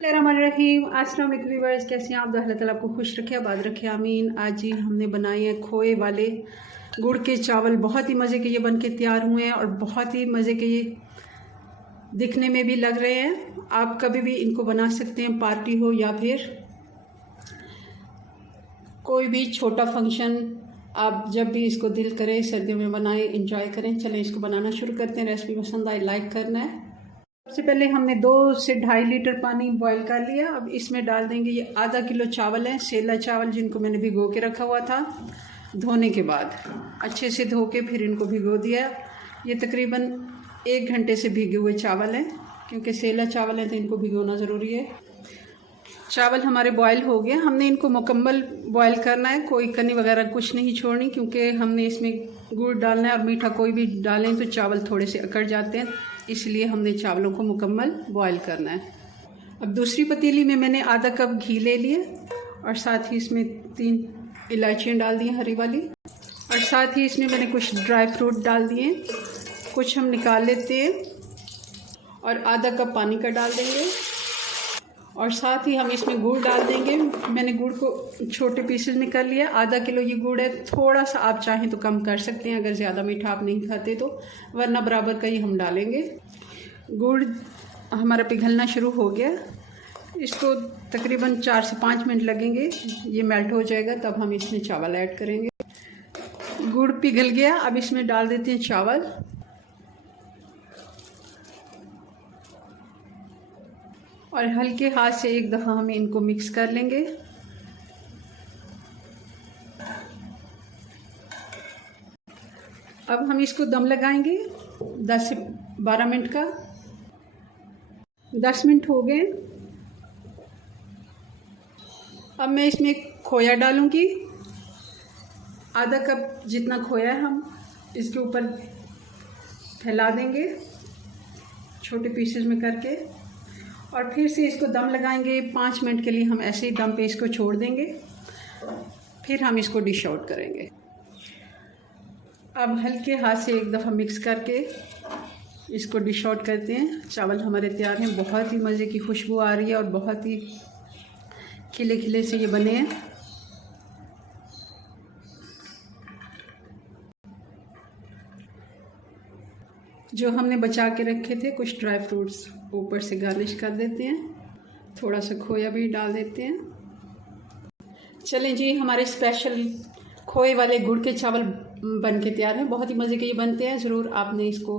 रहीम अस्सलाम वालेकुम व्यूअर्स, कैसे हैं आप? अल्लाह ताला आपको खुश रखे, आबाद रखे, आमीन। आज जी हमने बनाए हैं खोए वाले गुड़ के चावल। बहुत ही मज़े के ये बन के तैयार हुए हैं और बहुत ही मज़े के ये दिखने में भी लग रहे हैं। आप कभी भी इनको बना सकते हैं, पार्टी हो या फिर कोई भी छोटा फंक्शन, आप जब भी इसको दिल करे सर्दियों में बनाएं, इंजॉय करें। चलें इसको बनाना शुरू करते हैं। रेसिपी पसंद आए लाइक करना है। सबसे पहले हमने 2 से 2.5 लीटर पानी बॉईल कर लिया। अब इसमें डाल देंगे ये आधा किलो चावल है, सेला चावल, जिनको मैंने भिगो के रखा हुआ था। धोने के बाद अच्छे से धो के फिर इनको भिगो दिया। ये तकरीबन 1 घंटे से भीगे हुए चावल हैं, क्योंकि सेला चावल है तो इनको भिगोना ज़रूरी है। चावल हमारे बॉयल हो गए। हमने इनको मुकम्मल बॉयल करना है, कोई कनी वगैरह कुछ नहीं छोड़नी, क्योंकि हमने इसमें गुड़ डालना है और मीठा कोई भी डालें तो चावल थोड़े से अकड़ जाते हैं, इसलिए हमने चावलों को मुकम्मल बॉयल करना है। अब दूसरी पतीली में मैंने आधा कप घी ले लिए और साथ ही इसमें 3 इलायचियाँ डाल दी हरी वाली, और साथ ही इसमें मैंने कुछ ड्राई फ्रूट डाल दिए। कुछ हम निकाल लेते हैं और आधा कप पानी का डाल देंगे, और साथ ही हम इसमें गुड़ डाल देंगे। मैंने गुड़ को छोटे पीसेस में कर लिया। आधा किलो ये गुड़ है, थोड़ा सा आप चाहें तो कम कर सकते हैं अगर ज़्यादा मीठा आप नहीं खाते तो, वरना बराबर का ही हम डालेंगे। गुड़ हमारा पिघलना शुरू हो गया। इसको तकरीबन 4 से 5 मिनट लगेंगे, ये मेल्ट हो जाएगा, तब हम इसमें चावल ऐड करेंगे। गुड़ पिघल गया, अब इसमें डाल देते हैं चावल। और हल्के हाथ से एक दफ़ा हमें इनको मिक्स कर लेंगे। अब हम इसको दम लगाएंगे 10 से 12 मिनट का। 10 मिनट हो गए। अब मैं इसमें खोया डालूंगी। आधा कप जितना खोया है हम इसके ऊपर फैला देंगे छोटे पीसेस में करके, और फिर से इसको दम लगाएंगे 5 मिनट के लिए। हम ऐसे ही दम पे इसको छोड़ देंगे, फिर हम इसको डिश आउट करेंगे। अब हल्के हाथ से एक दफ़ा मिक्स करके इसको डिश आउट करते हैं। चावल हमारे तैयार हैं। बहुत ही मज़े की खुशबू आ रही है और बहुत ही खिले खिले से ये बने हैं। जो हमने बचा के रखे थे कुछ ड्राई फ्रूट्स ऊपर से गार्निश कर देते हैं। थोड़ा सा खोया भी डाल देते हैं। चलें जी, हमारे स्पेशल खोए वाले गुड़ के चावल बन के तैयार हैं। बहुत ही मज़े के ये बनते हैं। ज़रूर आपने इसको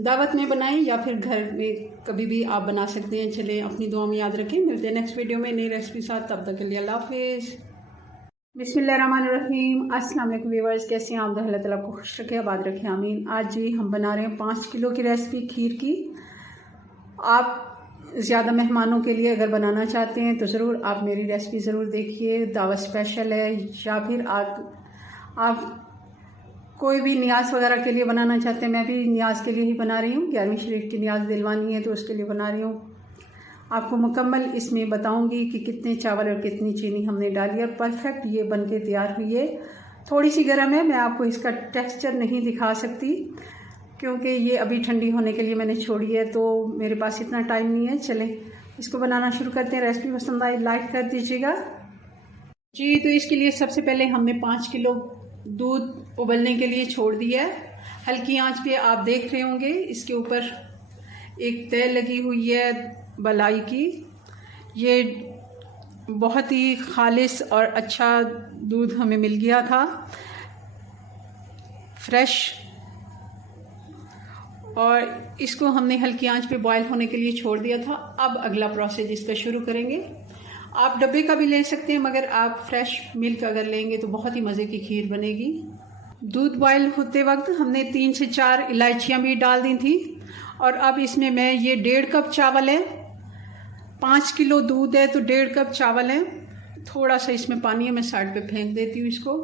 दावत में बनाएं या फिर घर में कभी भी आप बना सकते हैं। चलें, अपनी दुआ में याद रखें। मिलते हैं नेक्स्ट वीडियो में नई रेसिपी साथ। तब तक के लिए अल्लाह हाफिज़। बिस्मिल्लाहिर्रहमानिर्रहीम। अस्सलाम वालेकुम व्यूअर्स, कैसे हैं आप? अल्लाह ताला आपको खुश रखे, आबाद रखे, आमीन। आज जी हम बना रहे हैं 5 किलो की रेसिपी खीर की। आप ज़्यादा मेहमानों के लिए अगर बनाना चाहते हैं तो ज़रूर आप मेरी रेसिपी ज़रूर देखिए। दावत स्पेशल है, या फिर आप कोई भी न्याज वगैरह के लिए बनाना चाहते हैं। मैं भी न्याज के लिए ही बना रही हूँ। 11वीं शरीफ की न्याज दिलवानी है तो उसके लिए बना रही हूँ। आपको मुकम्मल इसमें बताऊंगी कि कितने चावल और कितनी चीनी हमने डाली है। परफेक्ट ये बनके तैयार हुई है। थोड़ी सी गर्म है, मैं आपको इसका टेक्सचर नहीं दिखा सकती क्योंकि ये अभी ठंडी होने के लिए मैंने छोड़ी है, तो मेरे पास इतना टाइम नहीं है। चलें इसको बनाना शुरू करते हैं। रेसिपी पसंद आए लाइक कर दीजिएगा जी। तो इसके लिए सबसे पहले हमने 5 किलो दूध उबलने के लिए छोड़ दिया है। हल्की आंच पे आप देख रहे होंगे इसके ऊपर एक तय लगी हुई है बलाई की। ये बहुत ही खालिस और अच्छा दूध हमें मिल गया था, फ्रेश। और इसको हमने हल्की आंच पे बॉईल होने के लिए छोड़ दिया था। अब अगला प्रोसेस इसका शुरू करेंगे। आप डब्बे का भी ले सकते हैं, मगर आप फ्रेश मिल्क अगर लेंगे तो बहुत ही मज़े की खीर बनेगी। दूध बॉईल होते वक्त हमने 3 से 4 इलायचियाँ भी डाल दी थी। और अब इसमें मैं ये 1.5 कप चावल है, 5 किलो दूध है तो 1.5 कप चावल है। थोड़ा सा इसमें पानी है, मैं साइड पे फेंक देती हूँ इसको।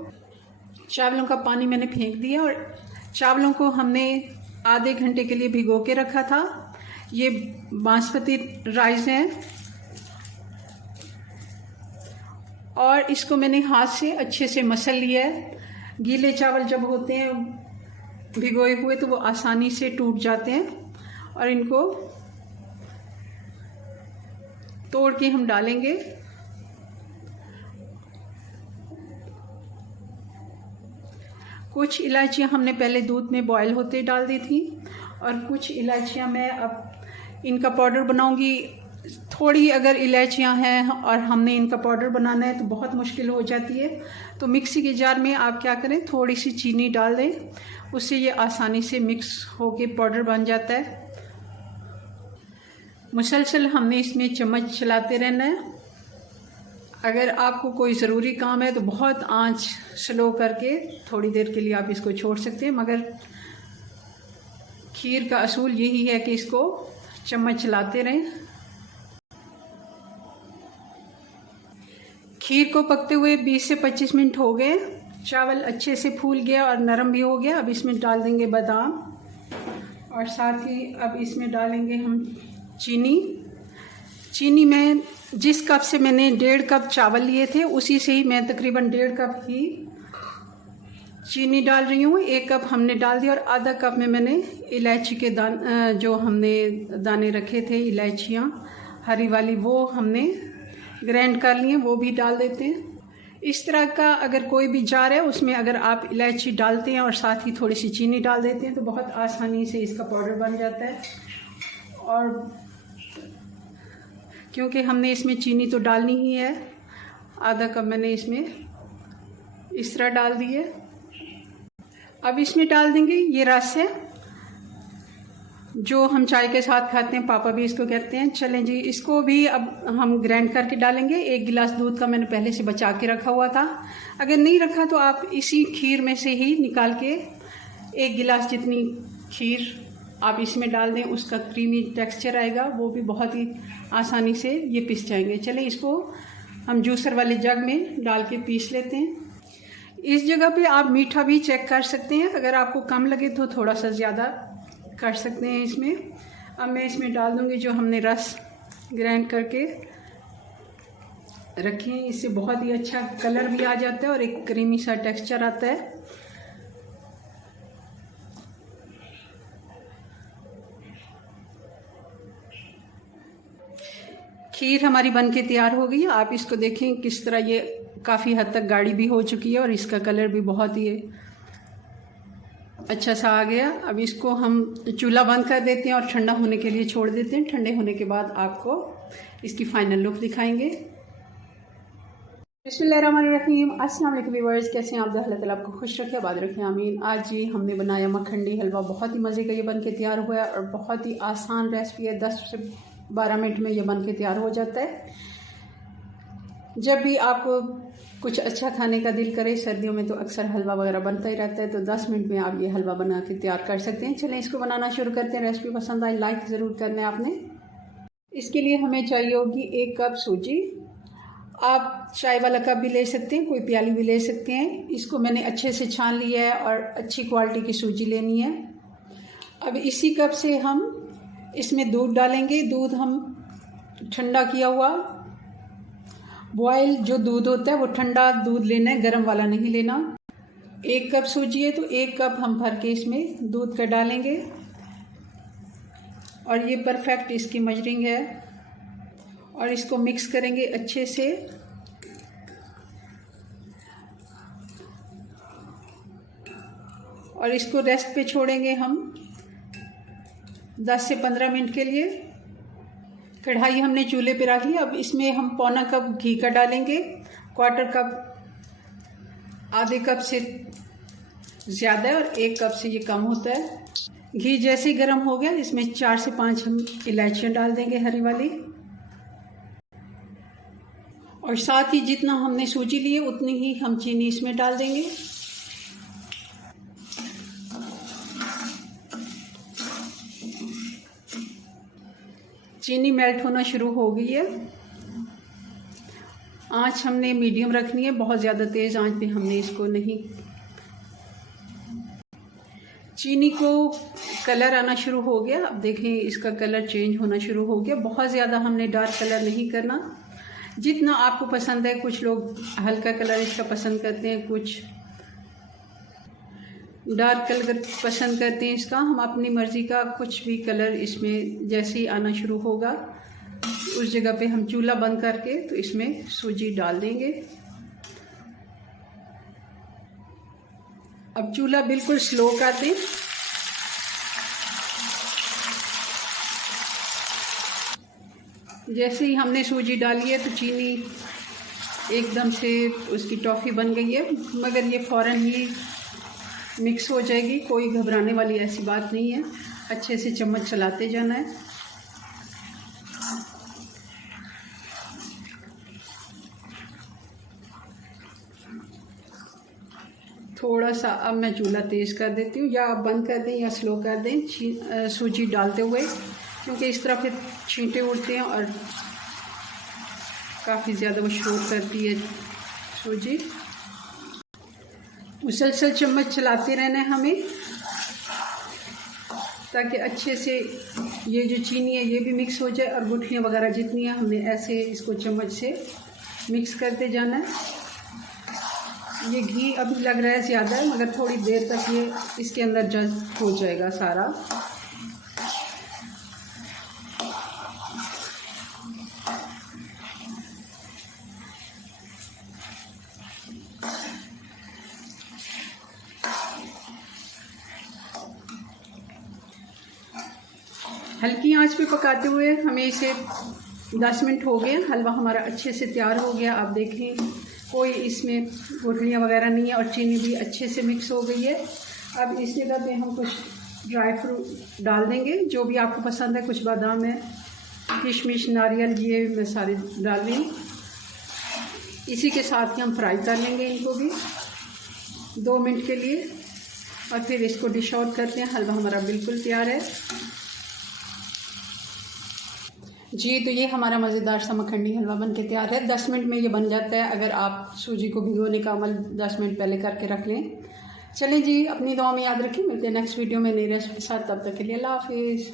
चावलों का पानी मैंने फेंक दिया और चावलों को हमने आधे घंटे के लिए भिगो के रखा था। ये बासमती राइस है और इसको मैंने हाथ से अच्छे से मसल लिया है। गीले चावल जब होते हैं भिगोए हुए तो वो आसानी से टूट जाते हैं, और इनको तोड़ के हम डालेंगे। कुछ इलायचियाँ हमने पहले दूध में बॉयल होते डाल दी थी और कुछ इलायचियाँ मैं अब इनका पाउडर बनाऊंगी। थोड़ी अगर इलायचियाँ हैं और हमने इनका पाउडर बनाना है तो बहुत मुश्किल हो जाती है, तो मिक्सी के जार में आप क्या करें, थोड़ी सी चीनी डाल दें, उससे ये आसानी से मिक्स होके पाउडर बन जाता है। मुसलसल हमने इसमें चम्मच चलाते रहना है। अगर आपको कोई ज़रूरी काम है तो बहुत आंच स्लो करके थोड़ी देर के लिए आप इसको छोड़ सकते हैं, मगर खीर का असूल यही है कि इसको चम्मच चलाते रहें। खीर को पकते हुए 20 से 25 मिनट हो गए। चावल अच्छे से फूल गया और नरम भी हो गया। अब इसमें डाल देंगे बादाम और साथ ही अब इसमें डालेंगे हम चीनी में जिस कप से मैंने 1.5 कप चावल लिए थे उसी से ही मैं तकरीबन 1.5 कप ही चीनी डाल रही हूँ। 1 कप हमने डाल दिया और आधा कप में मैंने इलायची के जो हमने दाने रखे थे, इलायचियाँ हरी वाली, वो हमने ग्राइंड कर लिए, वो भी डाल देते हैं। इस तरह का अगर कोई भी जार है उसमें अगर आप इलायची डालते हैं और साथ ही थोड़ी सी चीनी डाल देते हैं तो बहुत आसानी से इसका पाउडर बन जाता है। और क्योंकि हमने इसमें चीनी तो डालनी ही है, आधा कप मैंने इसमें इस तरह डाल दिए। अब इसमें डाल देंगे ये रस है जो हम चाय के साथ खाते हैं, पापा भी इसको कहते हैं। चलें जी, इसको भी अब हम ग्राइंड करके डालेंगे। 1 गिलास दूध का मैंने पहले से बचा के रखा हुआ था। अगर नहीं रखा तो आप इसी खीर में से ही निकाल के 1 गिलास जितनी खीर आप इसमें डाल दें, उसका क्रीमी टेक्सचर आएगा, वो भी बहुत ही आसानी से ये पिस जाएंगे। चलें, इसको हम जूसर वाले जग में डाल के पीस लेते हैं। इस जगह पे आप मीठा भी चेक कर सकते हैं, अगर आपको कम लगे तो थोड़ा सा ज़्यादा कर सकते हैं इसमें। अब मैं इसमें डाल दूंगी जो हमने रस ग्राइंड करके रखे हैं। इससे बहुत ही अच्छा कलर भी आ जाता है और एक क्रीमी सा टेक्सचर आता है। खीर हमारी बनके तैयार हो गई है। आप इसको देखें किस तरह ये काफ़ी हद तक गाढ़ी भी हो चुकी है और इसका कलर भी बहुत ही अच्छा सा आ गया। अब इसको हम चूल्हा बंद कर देते हैं और ठंडा होने के लिए छोड़ देते हैं। ठंडे होने के बाद आपको इसकी फाइनल लुक दिखाएंगे। बिस्मिल्लाहिर्रहमानिर्रहीम। अस्सलाम वालेकुम व्यूअर्स, कैसे हैं आप? अल्लाह ताला आपको खुश रखे, आबाद रखे, आमीन। आज जी हमने बनाया मखंडी हलवा, बहुत ही मज़े का ये बन के तैयार हुआ है और बहुत ही आसान रेसिपी है। 10 से 12 मिनट में ये बन के तैयार हो जाता है। जब भी आपको कुछ अच्छा खाने का दिल करे, सर्दियों में तो अक्सर हलवा वगैरह बनता ही रहता है, तो 10 मिनट में आप ये हलवा बना के तैयार कर सकते हैं। चलें इसको बनाना शुरू करते हैं। रेसिपी पसंद आई लाइक ज़रूर करना है आपने। इसके लिए हमें चाहिए होगी 1 कप सूजी। आप चाय वाला कप भी ले सकते हैं, कोई प्याली भी ले सकते हैं। इसको मैंने अच्छे से छान लिया है और अच्छी क्वालिटी की सूजी लेनी है। अब इसी कप से हम इसमें दूध डालेंगे। दूध हम ठंडा किया हुआ, बॉयल जो दूध होता है वो ठंडा दूध लेना है, गर्म वाला नहीं लेना। 1 कप सूजी है तो 1 कप हम भर के इसमें दूध का डालेंगे और ये परफेक्ट इसकी मेजरिंग है। और इसको मिक्स करेंगे अच्छे से। और इसको रेस्ट पे छोड़ेंगे हम 10 से 15 मिनट के लिए। कढ़ाई हमने चूल्हे पे रख ली। अब इसमें हम पौना कप घी का डालेंगे, 1/4 कप, आधे कप से ज़्यादा है और 1 कप से ये कम होता है। घी जैसे ही गर्म हो गया इसमें 4 से 5 हम इलायचियाँ डाल देंगे हरी वाली और साथ ही जितना हमने सूजी ली है उतनी ही हम चीनी इसमें डाल देंगे। चीनी मेल्ट होना शुरू हो गई है। आंच हमने मीडियम रखनी है, बहुत ज़्यादा तेज़ आंच पे हमने इसको नहीं। चीनी को कलर आना शुरू हो गया। अब देखें इसका कलर चेंज होना शुरू हो गया। बहुत ज़्यादा हमने डार्क कलर नहीं करना, जितना आपको पसंद है। कुछ लोग हल्का कलर इसका पसंद करते हैं, कुछ डार्क कलर पसंद करते हैं इसका। हम अपनी मर्ज़ी का कुछ भी कलर इसमें जैसे ही आना शुरू होगा उस जगह पे हम चूल्हा बंद करके तो इसमें सूजी डाल देंगे। अब चूल्हा बिल्कुल स्लो कर दें। जैसे ही हमने सूजी डाली है तो चीनी एकदम से उसकी टॉफ़ी बन गई है, मगर ये फ़ौरन ही मिक्स हो जाएगी, कोई घबराने वाली ऐसी बात नहीं है। अच्छे से चम्मच चलाते जाना है। थोड़ा सा अब मैं चूल्हा तेज़ कर देती हूँ, या आप बंद कर दें या स्लो कर दें सूजी डालते हुए, क्योंकि इस तरह फिर छींटे उड़ते हैं और काफ़ी ज़्यादा वो शोर करती है सूजी। मुसलसल चम्मच चलाते रहना है हमें, ताकि अच्छे से ये जो चीनी है ये भी मिक्स हो जाए, और गुठलियाँ वगैरह जितनी है हमने ऐसे इसको चम्मच से मिक्स करते जाना है। ये घी अभी लग रहा है ज़्यादा है, मगर थोड़ी देर तक ये इसके अंदर जज़्ब हो जाएगा सारा। हल्की आंच पे पकाते हुए हमें इसे 10 मिनट हो गए। हलवा हमारा अच्छे से तैयार हो गया। आप देखें कोई इसमें गुठलियाँ वगैरह नहीं है और चीनी भी अच्छे से मिक्स हो गई है। अब इस जगह पे हम कुछ ड्राई फ्रूट डाल देंगे, जो भी आपको पसंद है। कुछ बादाम है, किशमिश, नारियल, ये मैं सारे डाल रही। इसी के साथ ही हम फ्राई कर लेंगे इनको भी 2 मिनट के लिए, और फिर इसको डिश आउट करते हैं। हलवा हमारा बिल्कुल तैयार है जी। तो ये हमारा मज़ेदार सा मखनी हलवा बन के तैयार है। 10 मिनट में ये बन जाता है, अगर आप सूजी को भिगोने का अमल 10 मिनट पहले करके रख लें। चलें जी, अपनी दुआ में याद रखें। मिलते हैं नेक्स्ट वीडियो में नई रेसिपी के साथ। तब तक के लिए अल्लाह हाफिज़।